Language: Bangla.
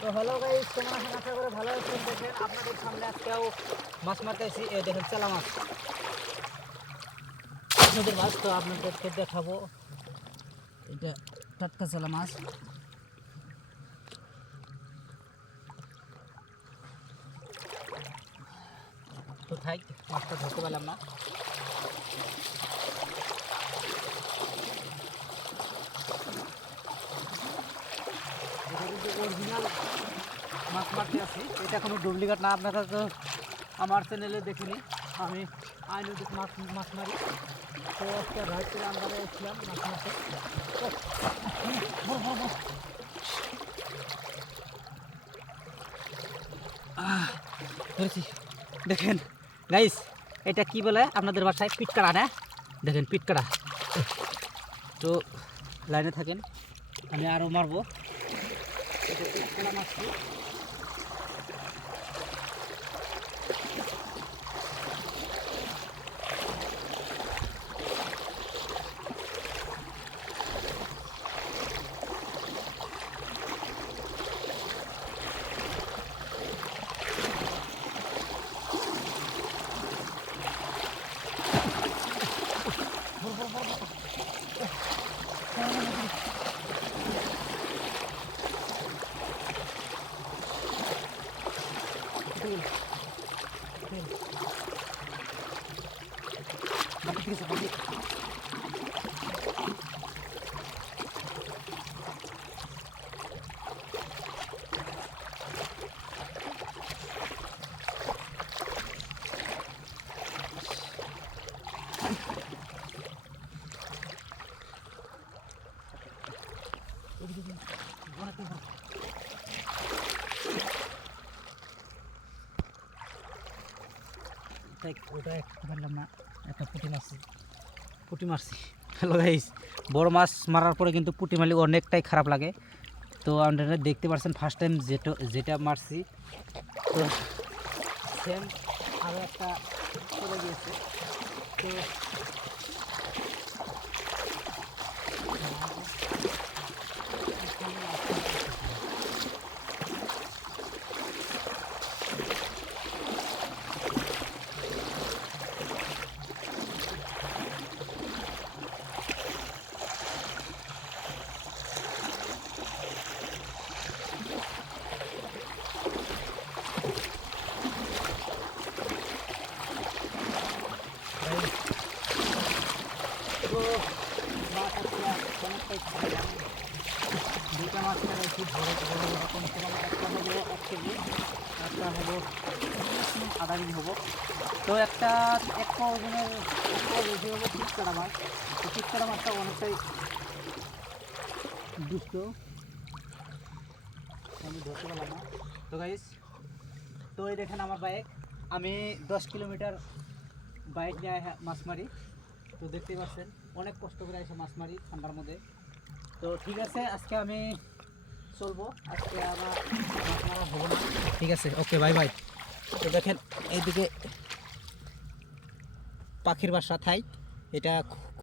তো হ্যালো গাইস, কেমন আছেন? আশা করে ভালো আছেন। দেখেন আপনাদের সামনে আজকেও মাছ মারতে এসেছি। এই দেখেন চেলা মাছ, নদীর মাছ। তো আপনাদেরকে দেখাবো, এটা টাটকা চেলা মাছ। তো থাক, মাছটা ধরতে পারলাম না। এটা কিন্তু অরিজিনাল মাছ মারতে আছি, এটা কোনো ডুপ্লিকেট না। আপনারা তো আমার চ্যানেলে দেখিনি, আমি আইনদিক মাছ মাছ মারি। তো আজকে রাত্রে আমরা এসেছিলাম মাছ মারতে। তো ধরেছি। দেখেন গাইস, এটা কি বলে আপনাদের বাসায়? পিটকাড়া না? দেখেন পিটকাড়া। তো লাইনে থাকেন, আমি আরও মারবো। এটা পিটকাড়া মারছি। ওটা একটু পারলাম না, একটা পুঁটি মারছি। হ্যালো গাইস, বড় মাছ মারার পরে কিন্তু পুঁটি মারলে অনেকটাই খারাপ লাগে। তো আপনারা দেখতে পাচ্ছেন ফার্স্ট টাইম যেটা মারছি, তো সেম আরও একটা চলে গিয়েছে। তো মাছ অনেকটাই খারাপ। দুইটা মাছ খেয়েছি, বড় বড় রকম। একটা হবো 1 কেজি, একটা হবো আধা কেজি হবো। তো একটা ওজনের বেশি হবো পিটকাড়া মাছ। তো পিটকাড়া মাছটা অনেকটাই দুষ্ট, আমি ধরতে পারলাম না। তো গাইস, তো এই দেখেন আমার বাইক, আমি 10 কিলোমিটার বাইক নিয়ে মাছ মারি। তো দেখতেই পাচ্ছেন অনেক কষ্ট করে এসে মাছ মারি ঠান্ডার মধ্যে। তো ঠিক আছে, আজকে আমি চলবো, আজকে আমার মাছ মারা হবো না। ঠিক আছে, ওকে, বাই বাই। তো দেখেন এইদিকে পাখির বাসা থাই, এটা